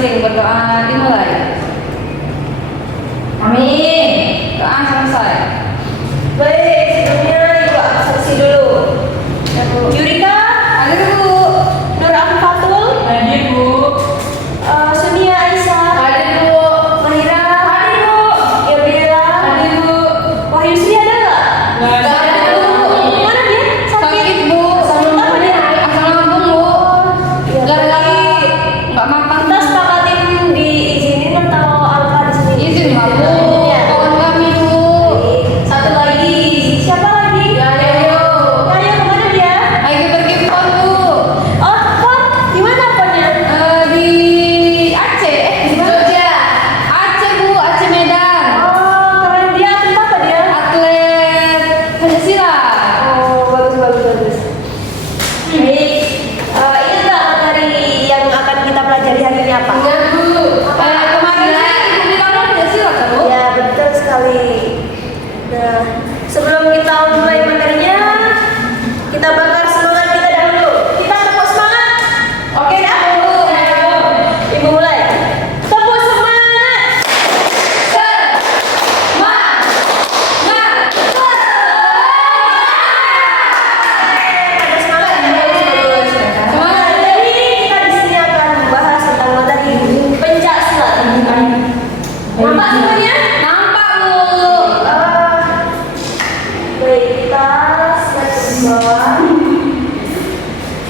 masing-masing. Berdoa dimulai. Amin. Doa selesai. Baik, sebelumnya Ibu absensi dulu. Yurika, Hadir Bu. Nur Afifatul, Hadir Bu. Sunia Aisyah, Hadir Bu. Mahira, hadir Bu. Gabriela, Hadir Bu. Wahyu Sri ada nggak? Nggak ada, Bu. Mana dia? Sakit Bu. Apa dia? Asam lambung Bu. Iya, Gara-gara berarti nggak makan. kita sepakatin diizinin atau apa di sini? Izin Pak Bu. Iya. Kawan kami Bu. Baik. Satu lagi, siapa lagi? Ayo. Ayo, kemana dia? Ayo kita pergi pon Bu. Oh, Pon, di mana Ponnya? Di Aceh. Di Jogja. Aceh Bu. Aceh Medan. Oh, keren, dia atlet apa dia? Atlet pencak. Oh, bagus, bagus, bagus. Baik, ini enggak materi yang akan kita pelajari hari ini apa? Bu. Kemarin Ibu bilang mau pencak kan Bu? Ya, betul sekali. Nah, sebelum kita mulai materinya, kita bakar semangat kita dahulu. Kita tepuk semangat. Oke, ya? Ayo, Ibu mulai. Tepuk semangat. Ada semangat, bagus, bagus. Nah, jadi kita di sini akan membahas tentang materi pencak silat. Nampak semuanya? Nampak Bu. Baik, kita slide ke bawah.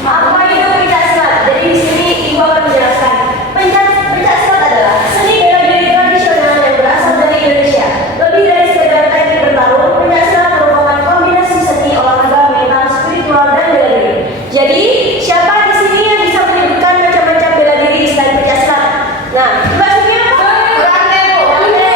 Apa itu pencak silat? Jadi di sini Ibu akan menjelaskan. Pencak silat adalah seni bela diri tradisional yang berasal dari Indonesia. Lebih dari sekedar teknik bertarung, pencak silat merupakan kombinasi seni, olahraga, mental, spiritual, dan bela diri. Jadi, siapa di sini yang bisa menyebutkan macam-macam bela diri selain pencak silat? Nah, Mbak Sini apa? Karate Bu. Karate.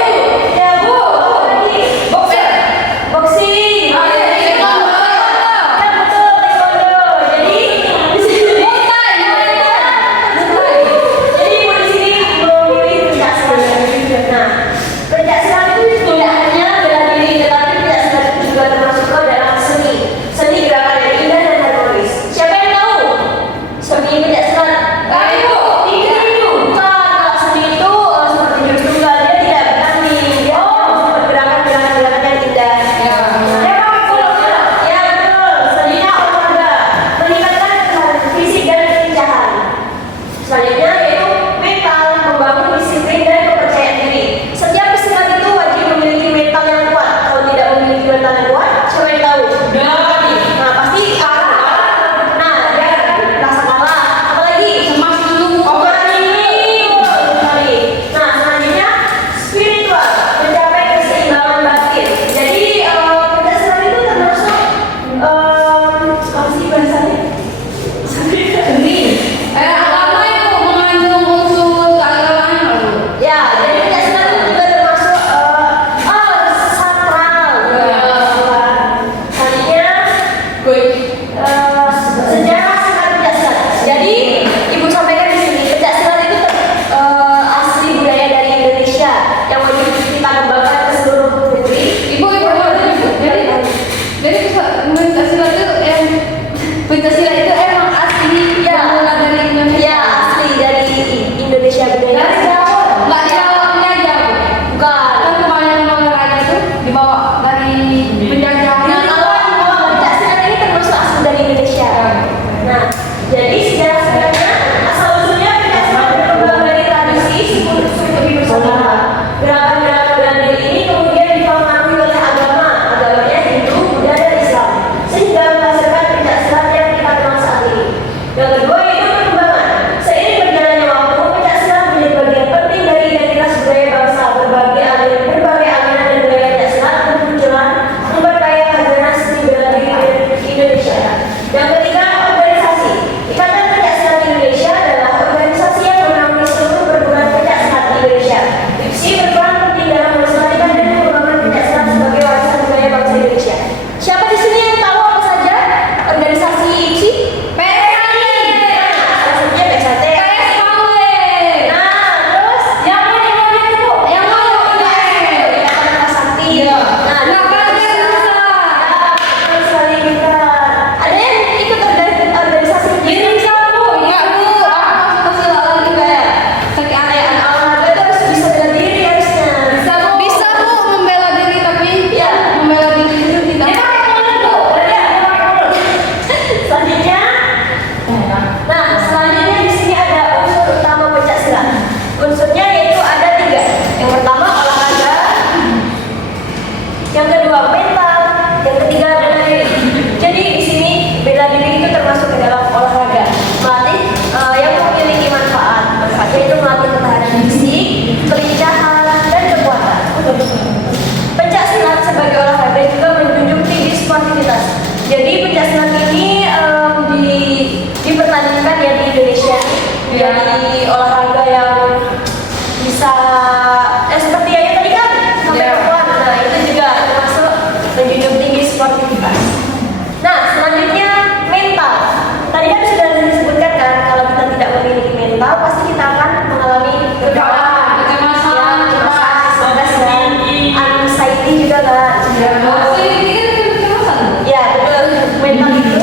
Unsurnya yaitu ada 3. Yang pertama olahraga, yang kedua mental, yang ketiga bela diri. Jadi di sini bela diri itu termasuk ke dalam olahraga, melatih yang memiliki manfaat. Manfaatnya itu melatih ketahanan fisik, kelincahan, dan kekuatan. Pencak silat sebagai olahraga juga menjunjung tinggi sportivitas. Jadi pencak silat ini dipertandingkan ya di Indonesia. Jadi olahraga yang bisa seperti yang tadi kan sampai kekuatan. Nah itu juga termasuk menjunjung tinggi sportivitas. Nah selanjutnya mental. Tadi kan sudah disebutkan kan kalau kita tidak memiliki mental pasti kita akan mengalami kegagalan, kecemasan, stres dan anxiety juga kan. Ya betul. Mental itu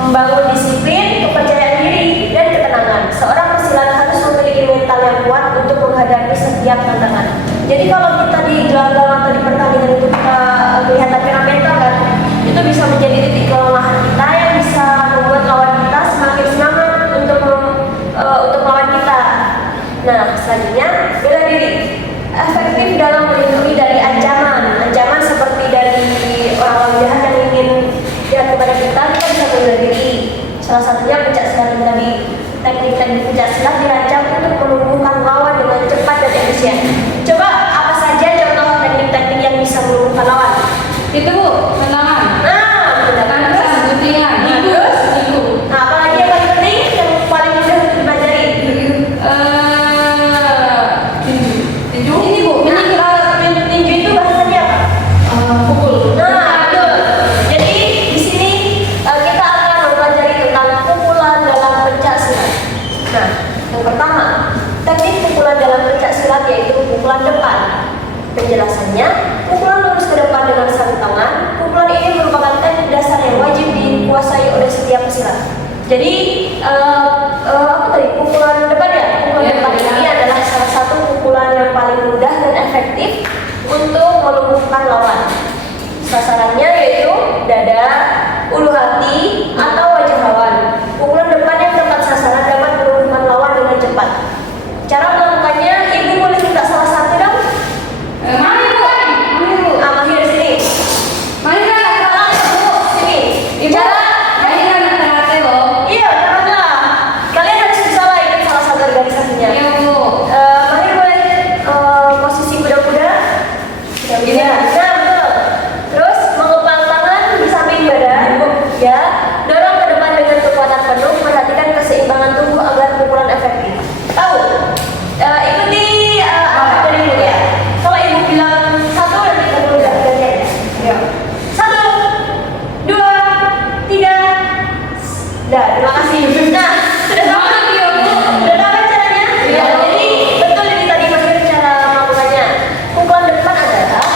membangun disiplin, kepercayaan diri, dan ketenangan. Seorang pesilat harus memiliki mental yang kuat untuk menghadapi setiap tantangan. Jadi kalau kita di gelanggang atau di pertandingan itu kita kelihatan mental kan, itu bisa menjadi titik kelemahan kita yang bisa membuat lawan kita semakin semangat untuk melawan kita. Nah selanjutnya bela diri, efektif dalam melindungi dari ancaman seperti dari orang-orang jahat yang ingin jahat kepada kita bisa bela diri. Salah satunya pencak silat tadi. Teknik-teknik pencak silat dirancang untuk melumpuhkan lawan dengan cepat dan efisien. Coba apa saja contoh teknik-teknik yang bisa melumpuhkan lawan? Itu Bu, tendangan. Nah, tendangan. Guntingan. Terus? Nah, apalagi yang paling penting yang paling mudah untuk dipelajari? Tinju. Ini Bu, Tinju itu bahasanya apa? pukul. Nah, betul. Jadi di sini kita akan mempelajari tentang pukulan dalam pencak silat. Nah, yang pertama, teknik pukulan dalam pencak silat yaitu pukulan depan. Penjelasannya, pukulan lurus ke depan dengan satu tangan. Pukulan ini merupakan teknik dasar yang wajib dikuasai oleh setiap pesilat. Jadi, apa tadi? Pukulan depan ya? Pukulan Ya, depan ini adalah salah satu pukulan yang paling mudah dan efektif untuk melumpuhkan lawan. Sasarannya yaitu dada, ulu hati, atau wajah lawan. Pukulan depan yang tepat sasaran dapat melumpuhkan lawan dengan cepat. Cara melakukannya, ibu boleh minta salah satu dong? Mahir Bu. Mahir sini. Mahir kan Bu. Sini. Ibu. Mahir kan karate loh. Iya, karena kalian harus bisa lah ikut salah satu organisasinya. Iya Bu. Mahir boleh posisi kuda-kuda. Iya. Nah, betul. Terus mengepal tangan di samping badan, ya. Dorong ke depan dengan kekuatan penuh. Perhatikan keseimbangan tubuh agar pukulan efektif. Tahu? Ikuti apa dari ibu ya. Kalau ibu bilang 1, nanti kamu udah gantian. Iya. 1, 2, 3. Dah, terima kasih. Nah, sudah tahu kan? Iya Bu. Sudah tahu kan caranya? Iya. Jadi betul ini tadi Mahir cara melakukannya. Pukulan depan adalah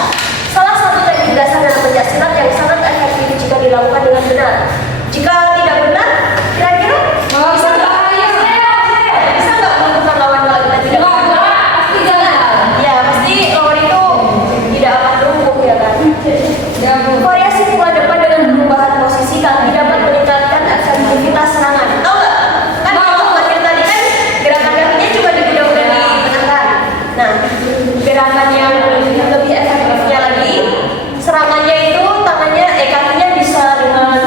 salah satu teknik dasar dalam pencak silat yang sangat efektif jika dilakukan dengan benar. Jika tidak benar, kira-kira bisa nggak? Bisa nggak melumpuhkan lawan kalau kita tidak benar? Pasti jangan. Ya, pasti lawan itu tidak akan lumpuh ya kan? Ya Bu. Variasi pukulan depan dengan perubahan posisi kaki dapat meningkatkan efektivitas serangan. Tahu nggak? Kan kalau Mahir tadi kan gerakan kakinya cuma dimudah-mudah ditenangkan. Nah, gerakan yang lebih efektifnya lagi, serangannya itu kakinya bisa dengan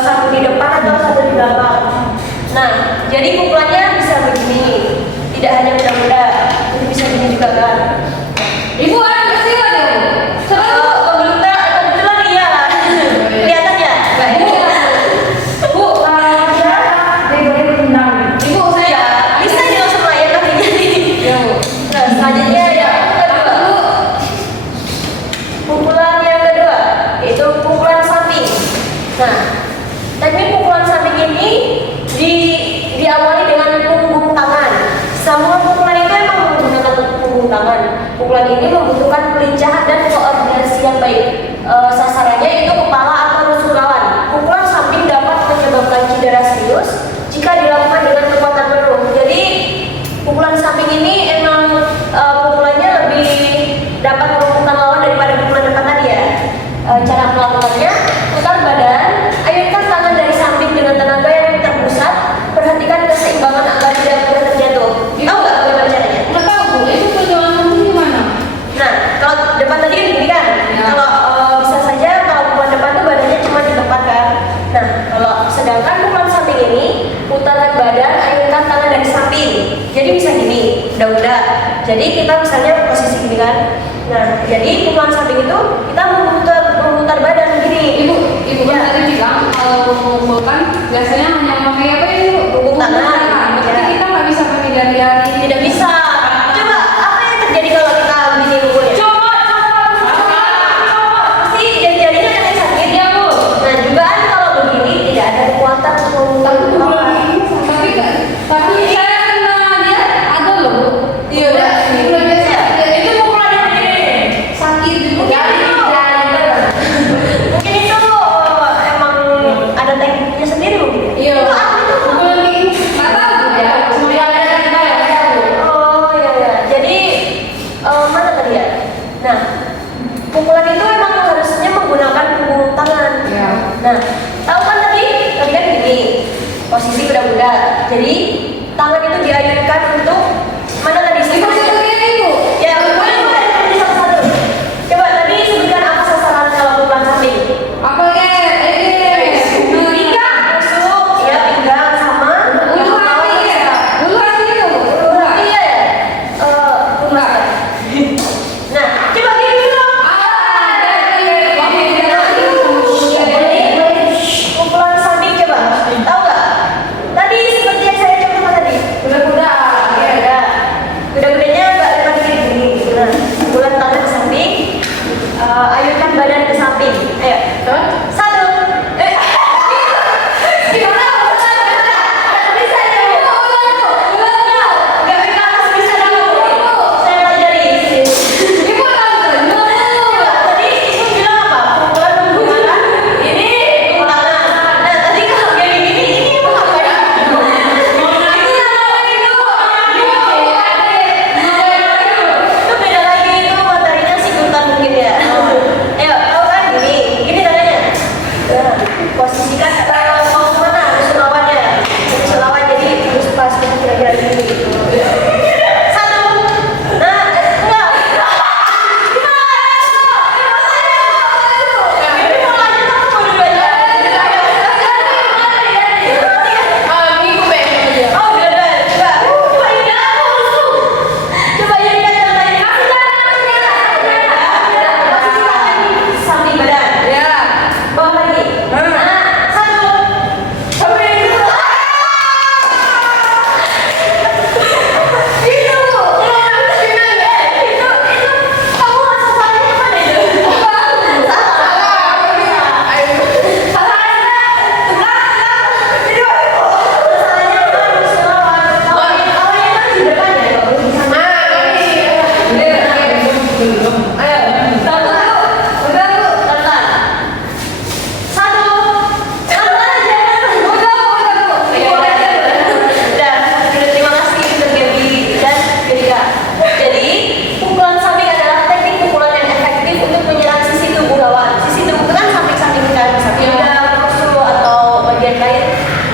satu di depan atau satu di belakang. Nah, jadi pukulannya bisa begini, tidak hanya mudah-mudah, tapi bisa begini juga kan? Ibu ada pasti ada Bu. Kebetulan iya. Kelihatan ya? Bu, dia boleh bertendang. Ibu saya. Ya, bisa juga sama ya kakinya nih. Ya Bu. Nah, selanjutnya ya kedua. Pukulan yang kedua yaitu pukulan samping. Nah, teknik pukulan samping ini diawali dengan punggung tangan. Semua pukulan itu emang menggunakan punggung tangan. Pukulan ini membutuhkan kelincahan dan koordinasi yang baik. Sasarannya itu kepala atau rusuk lawan. Pukulan samping dapat menyebabkan cedera serius jika dilakukan dengan kekuatan penuh. Jadi pukulan samping ini emang pukulannya lebih dapat melumpuhkan lawan daripada pukulan depan tadi ya. Cara melakukannya, putar badan, ayunkan tangan dari samping dengan tenaga yang terpusat. Perhatikan keseimbangan agar tidak mudah terjatuh. Tahu nggak bagaimana caranya? kuda. Jadi kita misalnya posisi gini kan. Nah, jadi pukulan samping itu kita memutar badan gini. Ibu kan tadi bilang kalau mengumpulkan biasanya hanya memakai apa ya ibu? Punggung tangan. Berarti kita nggak bisa pakai jari-jari. Tidak bisa. Coba apa yang terjadi kalau kita begini mukulnya? Pasti jari-jarinya kan yang sakit ya bu. Nah juga kan kalau begini tidak ada kekuatan untuk memukul. Tapi saya kena dia ada loh bu. Iya udah. Itu pukulan yang sakit juga. Mungkin itu emang ada tekniknya sendiri mungkin. Iya. Pukulan ini nggak tahu ya. Semuanya ada kita ya bu. Oh iya iya. Jadi mana tadi ya? Nah pukulan itu emang harusnya menggunakan punggung tangan. Iya. Nah tahu kan tadi kan gini posisi kuda-kuda. Jadi tangan itu diayunkan untuk mana tadi sih? Ya boleh di satu-satu. Coba tadi sebutkan apa sasaran kalau pukulan samping? Apa ya? Pinggang, tusuk, ya pinggang sama Ulu hati ya. Ulu hati itu. iya ya. Enggak. Nah, coba gini dulu. Pukulan samping coba. Tahu nggak? Tadi seperti yang saya contohkan tadi. Kuda-kuda. Ya. Kuda-kudanya agak lebar dikit gini. Nah, pukulan tangan ke samping. Ayunkan badan ke samping. Ayo. Satu. Gimana? Bisa ya, Bu? Nggak bisa, harus bisa dulu. Saya pelajari. Ibu tahu Tadi ibu bilang apa? Pukulan menggunakan ini tangan. Nah, tadi kalau kayak gini, ini ibu ngapain? Itu beda lagi, itu materinya singkutan mungkin ya. Ayo, tahu kan gini, gini tangannya. Nah, posisikan mau kemana? Harus lawannya. Harus lawan jadi harus pas kira-kira gini. Satu. Nah, enggak.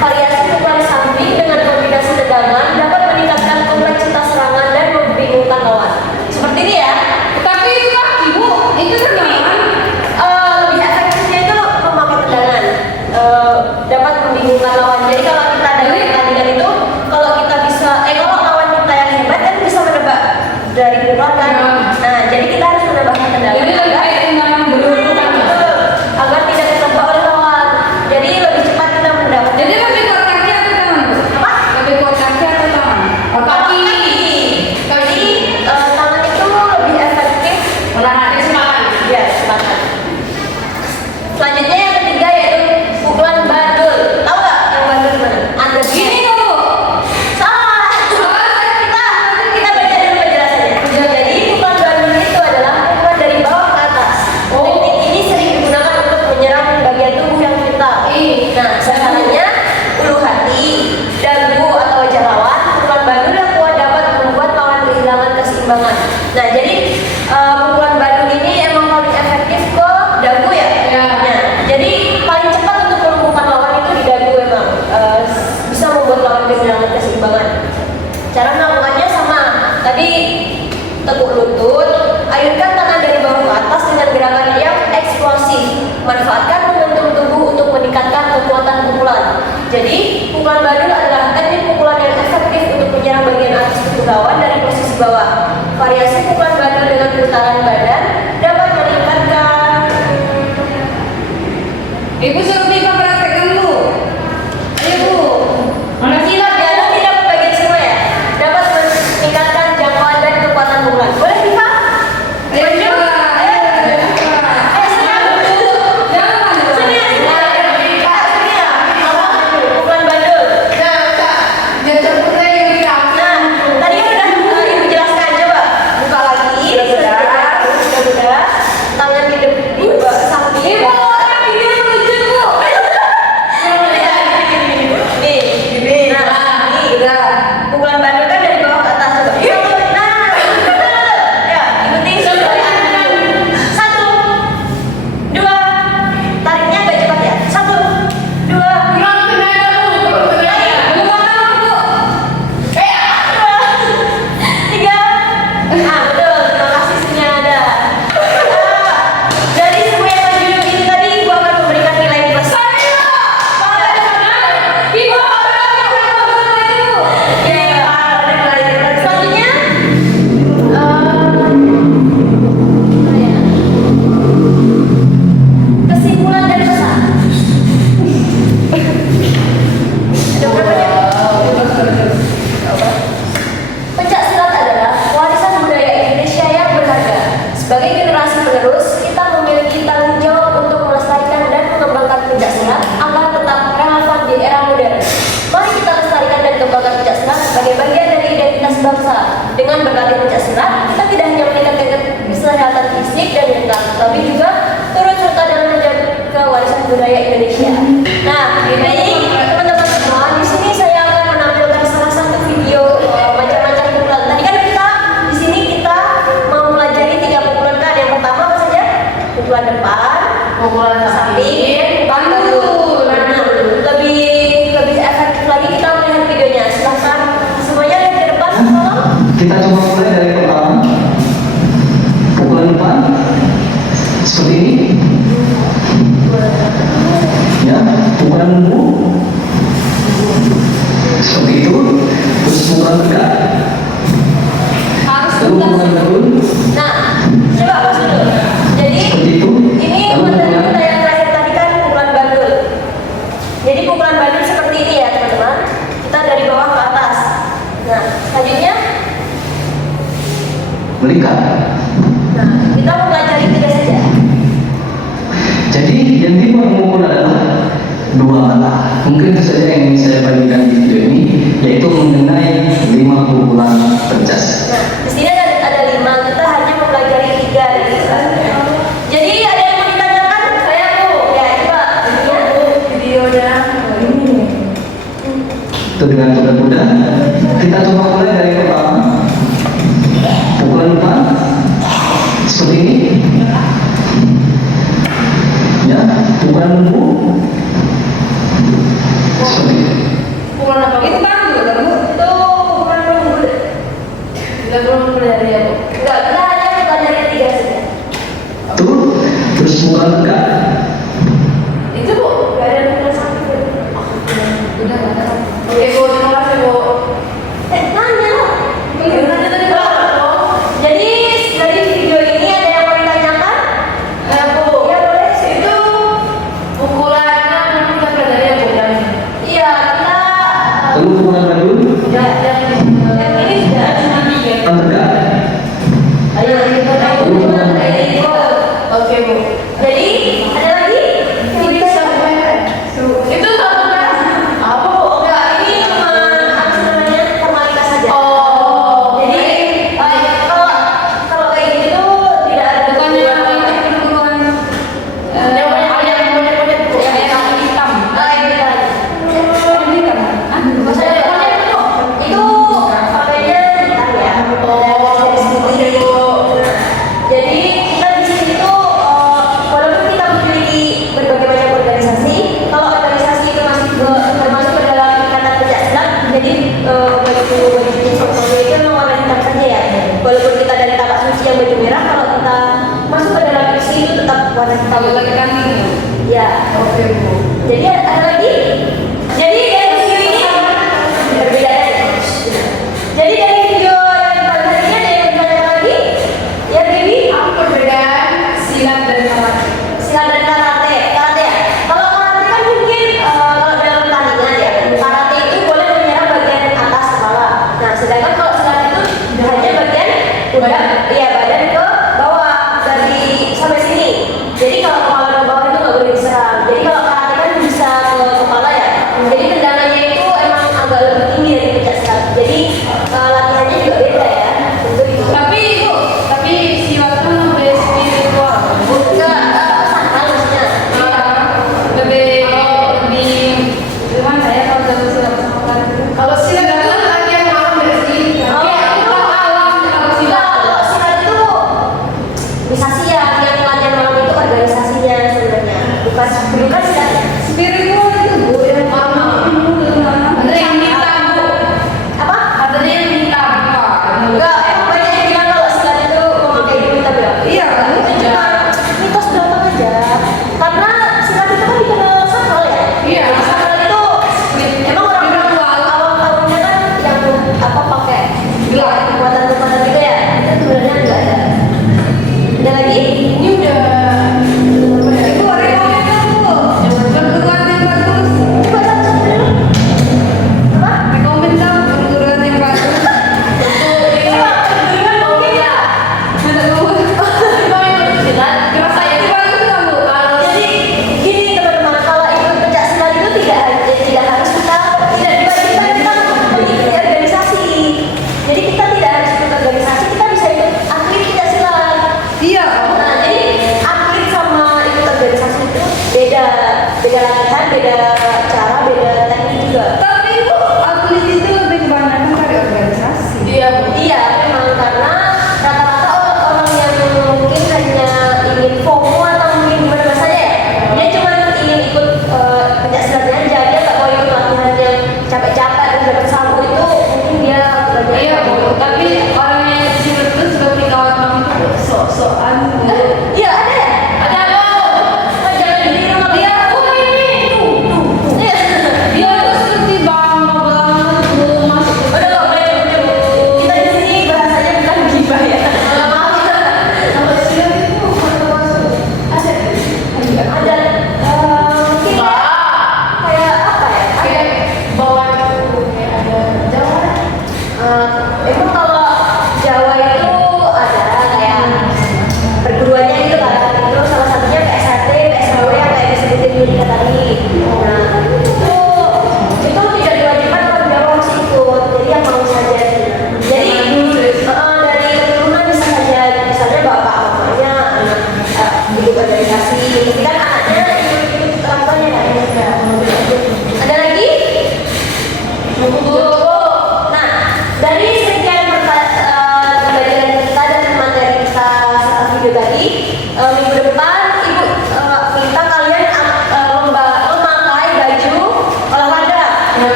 Variasi pukulan samping dengan kombinasi tendangan dapat meningkatkan kompleksitas serangan dan membingungkan lawan. Seperti ini ya. Tapi itu kaki bu, itu tendangan. Lebih efektifnya itu memakai tendangan. Dapat membingungkan lawan. Jadi kalau kita dari pertandingan itu, kalau kita bisa, kalau lawan kita yang hebat kan bisa menebak dari pukulan kan. Nah, jadi kita harus menambahkan tendangan. Jadi lebih kayak tendangan berurutan. Agar tidak ditebak oleh lawan. Jadi lebih cepat kita mendapatkan. Jadi lebih kuat kaki atau tangan bu? Apa? Lebih kuat kaki atau tangan? Oh, kaki. Jadi tangan itu lebih efektif Olahraga semangat. ya sepakat. Selanjutnya yang ketiga yaitu pukulan bandul. Tahu nggak yang bandul gimana? Anda Gini dulu. salah. Kita baca dulu penjelasannya. Jadi pukulan bandul itu adalah pukulan dari bawah ke atas. Teknik ini sering digunakan untuk menyerang bagian tubuh yang vital. Nah, sasarannya ulu hati, dagu atau wajah lawan. Pukulan bandul yang kuat dapat membuat lawan kehilangan keseimbangan. Nah, jadi pukulan bandul ini emang paling efektif ke dagu ya. Ya. Nah, jadi paling cepat untuk melumpuhkan lawan itu di dagu emang bisa membuat lawan kehilangan keseimbangan. Cara melakukannya sama. Tadi tekuk lutut, ayunkan tangan dari bawah ke atas dengan gerakan yang eksplosif. Manfaatkan momentum tubuh untuk meningkatkan kekuatan pukulan. Jadi, pukulan bandul adalah teknik pukulan yang efektif untuk menyerang bagian atas tubuh lawan dari posisi bawah. Variasi pukulan bandul dengan putaran badan dapat meningkatkan. Ibu suruh Pipa praktekkan dulu. Ayo Bu. Mana silat Ya, nanti dapat bagian semua ya. Dapat meningkatkan jangkauan dan kekuatan pukulan. Boleh Pipa? Ayo coba. Pukulan bandul. Nah, tadi kan udah Ibu jelaskan, coba buka lagi. Sudah. Tangan di samping. Ibu orang ini lucu Bu. Nih. Nah, nih. Pukulan bandul kan dari bawah ke atas, coba. Nah. Ya, ikuti dari atas dulu. 1, 2. Tariknya agak cepat ya. 1, 2. Tiga. Ah, betul. Terima kasih semuanya ada. Dari semua yang lanjut ini tadi, Ibu akan memberikan nilai plus. Selanjutnya, kesimpulan dan pesan. Ada berapa ya? Pencak silat adalah warisan budaya Indonesia yang berharga. Sebagai generasi penerus, kita memiliki tanggung jawab untuk melestarikan dan mengembangkan pencak silat agar tetap relevan di era modern. Mari kita lestarikan dan kembangkan pencak silat sebagai bagian dari identitas bangsa. Dengan berlatih pencak silat, kita tidak hanya meningkatkan kesehatan fisik dan mental, tapi juga turut serta dalam menjaga warisan budaya Indonesia. Nah, baik teman-teman semua, di sini saya akan menampilkan salah satu video macam-macam pukulan. Tadi kan di sini kita mau mempelajari 3 pukulan kan. Yang pertama apa saja? Pukulan depan, Pukulan samping, bandul. Nah, lebih efektif lagi kita melihat videonya. Silahkan semuanya lihat ke depan, tolong. Kita coba mulai dari pertama. Pukulan depan seperti ini. Ya, pukulan bumbu seperti itu. Terus pukulan tegak. Harus Lalu tuntas. pukulan bandul Nah, coba pas dulu. Jadi seperti itu. ini Lalu materi pukulan kita yang terakhir tadi kan pukulan bandul. Jadi pukulan bandul seperti ini ya teman-teman. Kita dari bawah ke atas. Nah, selanjutnya, berikan. nah kita mempelajari 3 saja. Jadi yang dibuat memukul adalah 2 alat. Mungkin itu saja yang ingin saya bagikan di video ini, yaitu mengenai 5 pukulan pencas. Nah, di sini ada 5. Kita hanya mempelajari 3 dari kita. Jadi ada yang mau ditanyakan? Saya Bu. Ya, coba. Videonya. Itu dengan mudah-mudah. Kita coba mulai dari pertama. Pukulan depan seperti ini. Ya, pukulan bumbu seperti ini. Pukulan apa? Itu bandul kan Bu? Itu pukulan bandul. Tidak perlu mempelajari ya Bu. Enggak, kita hanya mempelajari 3 saja. Tuh, terus pukulan tegak. Itu Bu. Enggak ada pukulan samping. Udah nggak ada. Oke Bu, terima kasih Bu. Nanya. Nanya tadi Bu. Jadi dari video ini ada yang mau ditanyakan? Bu. Ya boleh. Itu pukulannya memang kita pelajari ya Bu kan? Iya, kita Lalu pukulan bandul, Ya, yang ini sudah. pukulan tegak. Ayo kita Lalu pukulan dari Oke Bu. Jadi ada Iya, badan ke bawah dari sampai sini. Jadi kalau kepala ke bawah itu nggak boleh diserang. Jadi kalau karate kan bisa ke kepala ya. Jadi tendangannya itu emang agak lebih tinggi dari pencak silat. Jadi latihannya juga beda ya. Untuk itu. Tapi silat kan lebih spiritual. Enggak santai maksudnya. Lebih gimana ya kalau dalam silat sama karate? Kalau silat itu latihan malam ya sih. Oh, Kita alam kalau silat. Kalau silat itu bisa sih ya, yang latihan malam itu organisasinya sebenarnya. Bukan silatnya. Spiritual itu bu yang ada yang hitam bu. Apa? Katanya yang hitam pak. Enggak, emang banyak yang bilang kalau silat itu memakai ilmu hitam ya? Iya, Itu cuma mitos belakang aja. Karena silat itu kan dikenal sakral ya? Iya. Sakral itu emang orang-orang awam tahunnya kan yang apa pakai Gelar. kekuatan-kekuatan itu